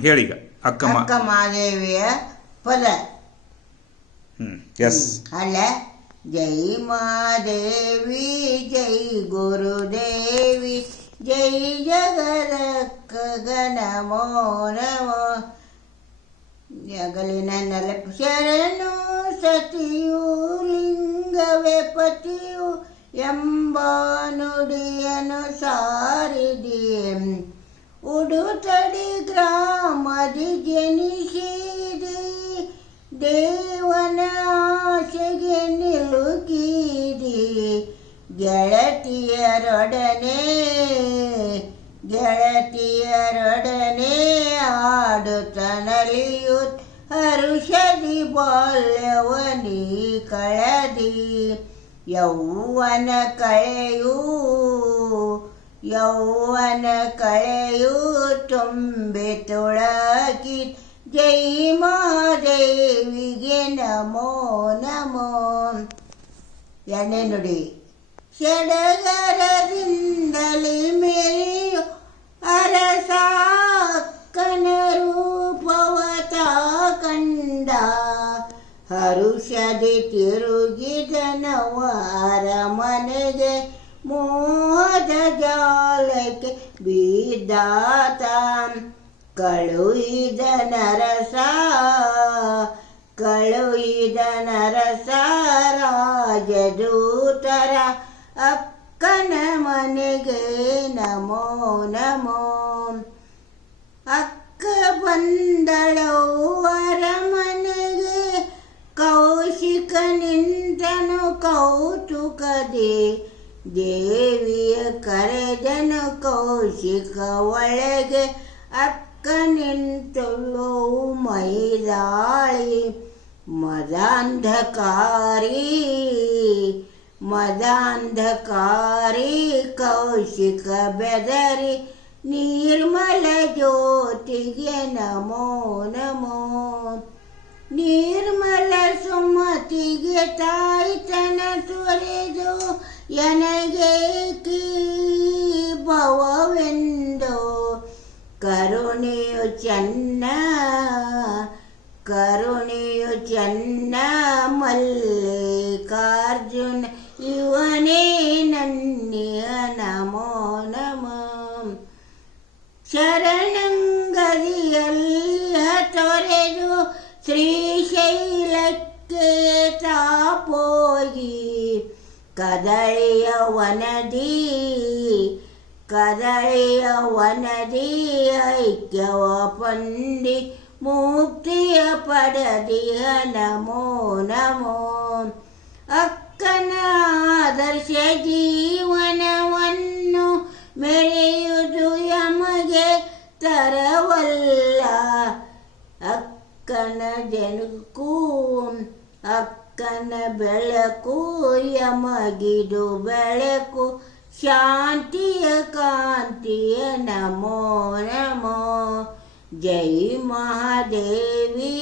ಹೇಳೀಗ ಅಕ್ಕ ಮಹಾದೇವಿಯ ಪದ. ಎಸ್ ಅಲ್ಲ, ಜೈ ಮಹಾದೇವಿ ಜೈ ಗುರುದೇವಿ ಜೈ ಜಗದಕ್ಕ ನಮೋ ನಮೋ. ಜಗಲಿನ ಶರಣು ಸತಿಯು ಲಿಂಗವೇ ಪತಿಯು ಎಂಬ ನುಡಿಯನು ಸಾರಿದಿಯೆ. ಉಡುತಡಿ ಗ್ರಾಮದಿ ಜನಿಸಿದಿ ದೇವನ ಆಸೆಗೆ ನಿಲುಕಿದಿ. ಗೆಳತಿಯರೊಡನೆ ಆಡುತ್ತ ನಲಿಯುತ್ತ ಹರುಷದಿ ಬಾಲ್ಯವನಿ ಕಳದಿ. ಯೌವನ ಕಳೆಯು ತುಂಬಿ ತುಳಕಿ. ಜೈ ಮಹಾದೇವಿಗೆ ನಮೋ ನಮೋ. ಎರಡನೇ ನುಡಿ. ಸಡಗರದಿಂದಲೇ ಮೆರೆಯು ಅರಸಾಕ್ಕನ ರೂಪವತ ಕಂಡ. ಹರುಷದಿ ತಿರುಗಿದನವ ಅರಮನೆಗೆ ಮೋಹದ ಜಾಲಕ್ಕೆ ಬಿದ್ದಾತ. ಕಳುಹಿದ ನರಸ ರಾಜದೂತರ ಅಕ್ಕನ ಮನೆಗೆ ನಮೋ ನಮೋ. ಅಕ್ಕ ಬಂದಳವು ಅರಮನೆಗೆ ಕೌಶಿಕ ನಿಂತನು ಕೌತುಕದೆ. ದೇವಿಯ ಕರೆದನು ಕೌಶಿಕ ಒಳಗೆ. ಅಕ್ಕ ನಿಂತಳು ಮೈದಾಳಿ. ಮದಾಂಧಕಾರಿ ಕೌಶಿಕ ಬೆದರಿ. ನಿರ್ಮಲ ಜ್ಯೋತಿಗೆ ನಮೋ ನಮೋ. ನಿರ್ಮಲ ಸುಮತಿಗೆ ತಾಯ್ತನ ತೊರೆದು ಎನಗೆ ಕೀ ಭವವೆಂದು. ಕರುಣೆಯು ಚೆನ್ನ ಮಲ್ಲಿಕಾರ್ಜುನ ಇವನೇ ನನ್ನಿಯ ನಮೋ ನಮೋ. ಶರಣಂಗದಿಯಲ್ಲ ತೊರೆದು ಶ್ರೀಶೈಲಕ್ಕೆ ತಾಪೋಗಿ. ಕದಳಿಯ ವನದಿ ಐಕ್ಯವ ಪಂಡಿ ಮುಕ್ತಿಯ ಪಡೆದಿಯ ನಮೋ ನಮೋ. ಅಕ್ಕನ ಆದರ್ಶ ಜೀವನವನ್ನು ಮೆರೆಯುವುದು ಯಮಗೆ ತರವಲ್ಲ. ಅಕ್ಕನ ಬೆಳಕು ಯಮಗಿದು ಬೆಳಕು. ಶಾಂತಿಯ ಕಾಂತಿಯ ನಮೋ ನಮೋ. ಜೈ ಮಹಾದೇವಿ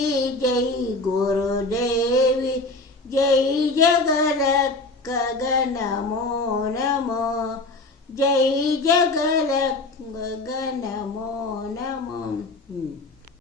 ಜೈ ಗುರುದೇವಿ ಜೈ ಜಗದಕ್ಕ ನಮೋ ನಮೋ. ಜೈ ಜಗದಕ್ಕ ನಮೋ ನಮೋ.